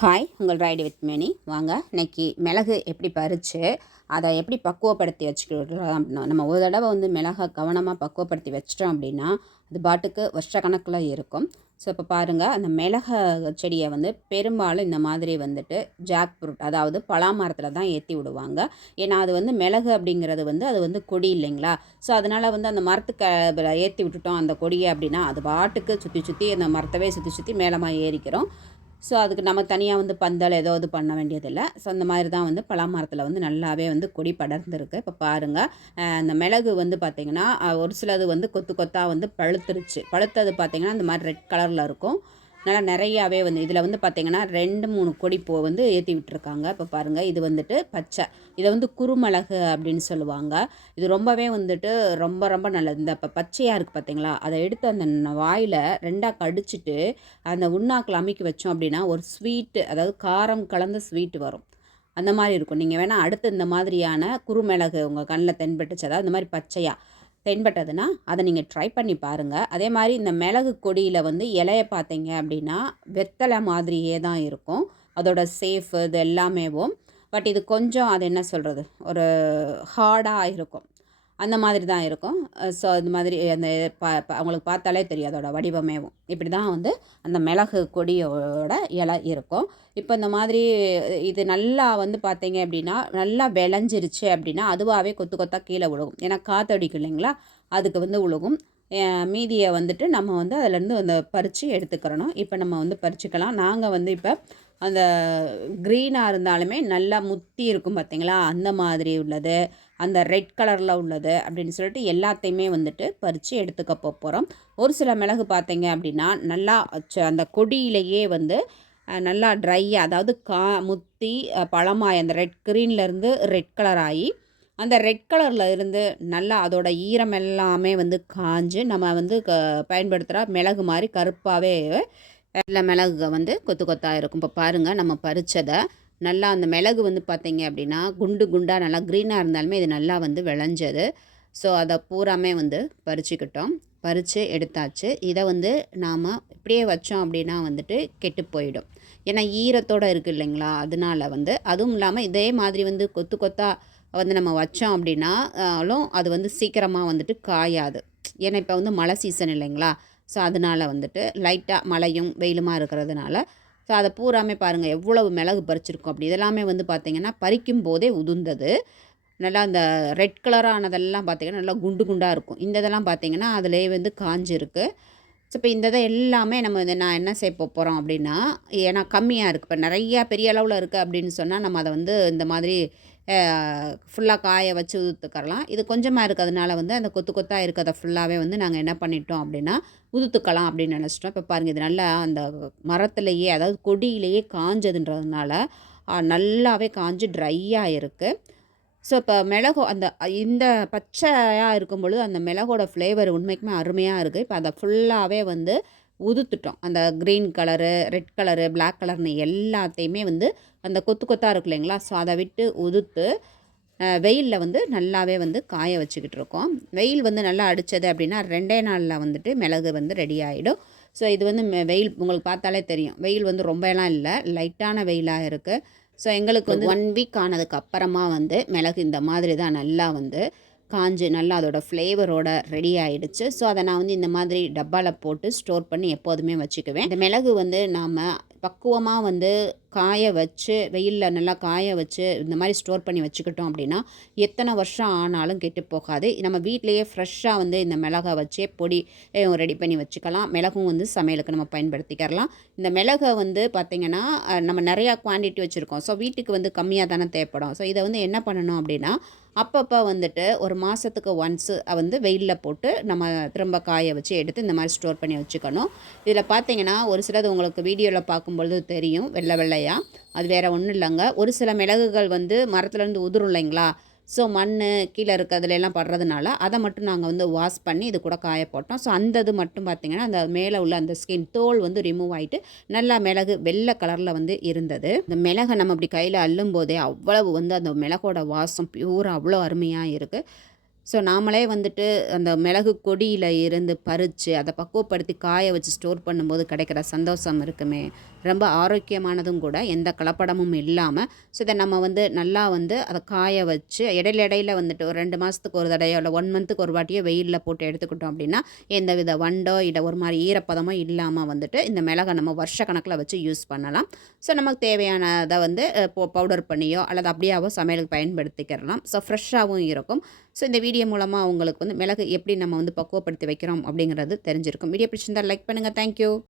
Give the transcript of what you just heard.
Hi உங்கள் ride with மேனி வாங்க இன்றைக்கி மிளகு எப்படி பறித்து அதை எப்படி பக்குவப்படுத்தி வச்சுக்கலாம் நம்ம ஒரு தடவை வந்து மிளகை கவனமாக பக்குவப்படுத்தி வச்சிட்டோம் அப்படின்னா அது பாட்டுக்கு வருஷக்கணக்கில் இருக்கும். ஸோ இப்போ பாருங்கள் அந்த மிளக செடியை வந்து பெரும்பாலும் இந்த மாதிரி வந்துட்டு ஜாக் ஃப்ரூட் அதாவது பலாமரத்தில் தான் ஏற்றி விடுவாங்க. ஏன்னா அது வந்து மிளகு அப்படிங்கிறது வந்து அது வந்து கொடி இல்லைங்களா? ஸோ அதனால் வந்து அந்த மரத்துக்கு ஏற்றி விட்டுட்டோம் அந்த கொடியை அப்படின்னா அது பாட்டுக்கு சுற்றி சுற்றி அந்த மரத்தவே சுற்றி சுற்றி மேலமாக ஏறிக்கிறோம். ஸோ அதுக்கு நம்ம தனியாக வந்து பந்தல் ஏதோ இது பண்ண வேண்டியதில்லை. ஸோ அந்த மாதிரி தான் வந்து பலாமரத்தில் வந்து நல்லாவே வந்து கொடி படர்ந்துருக்கு. இப்போ பாருங்கள் அந்த மிளகு வந்து பார்த்திங்கன்னா ஒரு சிலது வந்து கொத்து கொத்தாக வந்து பழுத்துருச்சு. பழுத்தது பார்த்திங்கன்னா இந்த மாதிரி ரெட் கலரில் இருக்கும். நல்லா நிறையாவே வந்து இதில் வந்து பார்த்திங்கன்னா ரெண்டு மூணு கொடி பூ வந்து ஏற்றி விட்டுருக்காங்க. இப்போ பாருங்கள் இது வந்துட்டு பச்சை. இதை வந்து குறுமிளகு அப்படின்னு சொல்லுவாங்க. இது ரொம்பவே வந்துட்டு ரொம்ப ரொம்ப நல்லது. இந்த இப்போ பச்சையாக இருக்குது பார்த்தீங்களா அதை எடுத்து அந்த வாயில் ரெண்டாக கடிச்சிட்டு அந்த உண்ணாக்கில் அமைக்கி வச்சோம் அப்படின்னா ஒரு ஸ்வீட்டு அதாவது காரம் கலந்த ஸ்வீட் வரும். அந்த மாதிரி இருக்கும். நீங்கள் வேணால் அடுத்து இந்த மாதிரியான குறுமிளகு உங்கள் கண்ணில் தென்பட்டுச்சு அதாவது இந்த மாதிரி பச்சையாக தென்பட்டதுன்னா அதை நீங்கள் ட்ரை பண்ணி பாருங்கள் அதே மாதிரி இந்த மிளகு கொடியில் வந்து இலையை பார்த்தீங்க அப்படின்னா வெத்தலை மாதிரியே தான் இருக்கும். அதோட சேஃப் இது எல்லாமேவும். பட் இது கொஞ்சம் அது என்ன சொல்கிறது ஒரு ஹார்டாக இருக்கும். அந்த மாதிரி தான் இருக்கும். ஸோ இது மாதிரி அந்த பா அவங்களுக்கு பார்த்தாலே தெரியும் அதோடய வடிவமேவும். இப்படி தான் வந்து அந்த மிளகு கொடியோட இலை இருக்கும். இப்போ இந்த மாதிரி இது நல்லா வந்து பார்த்தீங்க அப்படின்னா நல்லா விளைஞ்சிருச்சு அப்படின்னா அதுவாகவே கொத்து கொத்தாக கீழே விழுகும் ஏன்னா காற்றடிக்கும் இல்லைங்களா? அதுக்கு வந்து விழுகும் மீதியை வந்துட்டு நம்ம வந்து அதிலேருந்து அந்த பறித்து எடுத்துக்கிறணும். இப்போ நம்ம வந்து பறிச்சுக்கலாம். நாங்கள் வந்து இப்போ அந்த க்ரீனாக இருந்தாலுமே நல்லா முத்தி இருக்கும் பார்த்தீங்களா அந்த மாதிரி உள்ளது அந்த ரெட் கலரில் உள்ளது அப்படின்னு சொல்லிட்டு எல்லாத்தையுமே வந்துட்டு பறித்து எடுத்துக்க போகிறோம் ஒரு சில மிளகு பார்த்தீங்க அப்படின்னா நல்லா அந்த கொடியிலேயே வந்து நல்லா ட்ரையாக அதாவது கா முத்தி பழமாய் அந்த ரெட் க்ரீன்லேருந்து ரெட் கலர் ஆகி அந்த ரெட் கலரில் இருந்து நல்லா அதோட ஈரம் எல்லாமே வந்து காஞ்சு நம்ம வந்து க பயன்படுத்துகிற மிளகு மாதிரி கருப்பாகவே எல்லா மிளகு வந்து கொத்து கொத்தாக இருக்கும். இப்போ பாருங்கள் நம்ம பறித்ததை நல்லா அந்த மிளகு வந்து பார்த்திங்க அப்படின்னா குண்டு குண்டாக நல்லா க்ரீனாக இருந்தாலுமே இது நல்லா வந்து விளைஞ்சது. ஸோ அதை பூராமே வந்து பறிச்சுக்கிட்டோம். பறித்து எடுத்தாச்சு. இதை வந்து நாம் இப்படியே வச்சோம் அப்படின்னா வந்துட்டு கெட்டு போயிடும். ஏன்னா ஈரத்தோடு இருக்குது இல்லைங்களா? அதனால வந்து அதுவும் இல்லாமல் இதே மாதிரி வந்து கொத்து கொத்தாக வந்து நம்ம வச்சோம் அப்படின்னாலும் அது வந்து சீக்கிரமாக வந்துட்டு காயாது. ஏன்னா இப்போ வந்து மழை சீசன் இல்லைங்களா? ஸோ அதனால் வந்துட்டு லைட்டாக மழையும் வெயிலுமாக இருக்கிறதுனால ஸோ அதை பூராமே பாருங்கள் எவ்வளவு மிளகு பறிச்சிருக்கோம் அப்படி. இதெல்லாமே வந்து பார்த்திங்கன்னா பறிக்கும் போதே உதுந்தது. நல்லா அந்த ரெட் கலரானதெல்லாம் பார்த்திங்கன்னா நல்லா குண்டு குண்டாக இருக்கும். இந்த இதெல்லாம் பார்த்திங்கன்னா அதிலே வந்து காஞ்சிருக்கு. ஸோ இப்போ இந்த இதை எல்லாமே நம்ம வந்து நான் என்ன செய்ய போகிறோம் அப்படின்னா ஏன்னா கம்மியாக இருக்குது இப்போ நிறையா பெரிய அளவில் இருக்குது அப்படின்னு சொன்னால் நம்ம அதை வந்து இந்த மாதிரி ஃபுல்லாக காய வச்சு உதுத்துக்கரலாம் இது கொஞ்சமாக இருக்கிறதுனால வந்து அந்த கொத்து கொத்தாக இருக்கிறத ஃபுல்லாகவே வந்து நாங்கள் என்ன பண்ணிட்டோம் அப்படின்னா உதுத்துக்கலாம் அப்படின்னு நினச்சிட்டோம். இப்போ பாருங்கள் இது நல்லா அந்த மரத்துலேயே அதாவது கொடியிலேயே காஞ்சதுன்றதுனால நல்லாவே காஞ்சு ட்ரையாக இருக்குது ஸோ இப்போ மிளகு அந்த இந்த பச்சையாக இருக்கும் பொழுது அந்த மிளகோட ஃப்ளேவர் உண்மைக்குமே அருமையாக இருக்குது இப்போ அதை ஃபுல்லாகவே வந்து உதுத்துட்டோம். அந்த green colour red colour black கலர்னு எல்லாத்தையுமே வந்து அந்த கொத்து கொத்தாக இருக்கு இல்லைங்களா? ஸோ அதை விட்டு உதுத்து வெயிலில் வந்து நல்லாவே வந்து காய வச்சுக்கிட்டு இருக்கோம். வெயில் வந்து நல்லா அடித்தது அப்படின்னா ரெண்டே நாளில் வந்துட்டு மிளகு வந்து ரெடி ஆகிடும் ஸோ இது வந்து வெயில் உங்களுக்கு பார்த்தாலே தெரியும். வெயில் வந்து ரொம்பலாம் இல்லை. லைட்டான வெயிலாக இருக்குது ஸோ எங்களுக்கு வந்து ஒன் வீக் ஆனதுக்கு அப்புறமா வந்து மிளகு இந்த மாதிரி தான் நல்லா வந்து காஞ்சு நல்லா அதோடய ஃப்ளேவரோட ரெடி ஆகிடுச்சு ஸோ அதை நான் வந்து இந்த மாதிரி டப்பாவில் போட்டு ஸ்டோர் பண்ணி எப்போதுமே வச்சுக்குவேன். இந்த மிளகு வந்து நாம் பக்குவமாக வந்து காய வச்சு வெயிலில் நல்லா காய வச்சு இந்த மாதிரி ஸ்டோர் பண்ணி வச்சுக்கிட்டோம் அப்படின்னா எத்தனை வருஷம் ஆனாலும் கெட்டு போகாது. நம்ம வீட்லேயே ஃப்ரெஷ்ஷாக வந்து இந்த மிளகை வச்சே பொடி ரெடி பண்ணி வச்சுக்கலாம். மிளகும் வந்து சமையலுக்கு நம்ம பயன்படுத்திக்கிறலாம். இந்த மிளகை வந்து பார்த்திங்கன்னா நம்ம நிறையா குவான்டிட்டி வச்சுருக்கோம். ஸோ வீட்டுக்கு வந்து கம்மியாக தானே தேவைப்படும். ஸோ இதை வந்து என்ன பண்ணணும் அப்படின்னா அப்பப்போ வந்துட்டு ஒரு மாதத்துக்கு ஒன்ஸு வந்து வெயிலில் போட்டு நம்ம திரும்ப காய வச்சு எடுத்து இந்த மாதிரி ஸ்டோர் பண்ணி வச்சுக்கணும். இதில் பார்த்தீங்கன்னா ஒரு சிலது உங்களுக்கு வீடியோவில் பார்க்கும்பொழுது தெரியும். வெள்ளை வெள்ளை வெள்ளையாக அது வேறு ஒன்றும் இல்லைங்க. ஒரு சில மிளகுகள் வந்து மரத்துலேருந்து உதிரும் இல்லைங்களா? ஸோ மண் கீழே இருக்கிறதுலாம் படுறதுனால அதை மட்டும் நாங்கள் வந்து வாஷ் பண்ணி இது கூட காய போட்டோம். ஸோ அந்த இது மட்டும் பார்த்திங்கன்னா அந்த மேலே உள்ள அந்த ஸ்கின் தோல் வந்து ரிமூவ் ஆகிட்டு நல்லா மிளகு வெள்ளை கலரில் வந்து இருந்தது. இந்த மிளகை நம்ம அப்படி கையில் அள்ளும் போதே அவ்வளவு வந்து அந்த மிளகோட வாசம் பியூராக அவ்வளோ அருமையாக இருக்குது ஸோ நாமளே வந்துட்டு அந்த மிளகு கொடியில் இருந்து பறித்து அதை பக்குவப்படுத்தி காய வச்சு ஸ்டோர் பண்ணும்போது கிடைக்கிற சந்தோஷம் இருக்குமே. ரொம்ப ஆரோக்கியமானதும் கூட எந்த கலப்படமும் இல்லாமல் ஸோ இதை நம்ம வந்து நல்லா வந்து அதை காய வச்சு இடையில இடையில வந்துட்டு ஒரு ரெண்டு மாதத்துக்கு ஒரு தடையோ இல்லை ஒன் மந்த்துக்கு ஒரு வாட்டியோ வெயிலில் போட்டு எடுத்துக்கிட்டோம் அப்படின்னா எந்த வித வண்டோ இல்லை ஒரு மாதிரி ஈரப்பதமோ இல்லாமல் வந்துட்டு இந்த மிளகை நம்ம வருஷ கணக்கில் வச்சு யூஸ் பண்ணலாம். ஸோ நமக்கு தேவையானதை வந்து பவுடர் பண்ணியோ அல்லது அப்படியாவோ சமையலுக்கு பயன்படுத்திக்கிறலாம். ஸோ ஃப்ரெஷ்ஷாகவும் இருக்கும். ஸோ இந்த வீடியோ மூலமாக அவங்களுக்கு வந்து மிளகு எப்படி நம்ம வந்து பக்குவப்படுத்தி வைக்கிறோம் அப்படிங்கிறது தெரிஞ்சிருக்கும். வீடியோ பிடிச்சிருந்தால் லைக் பண்ணுங்கள் தேங்க்யூ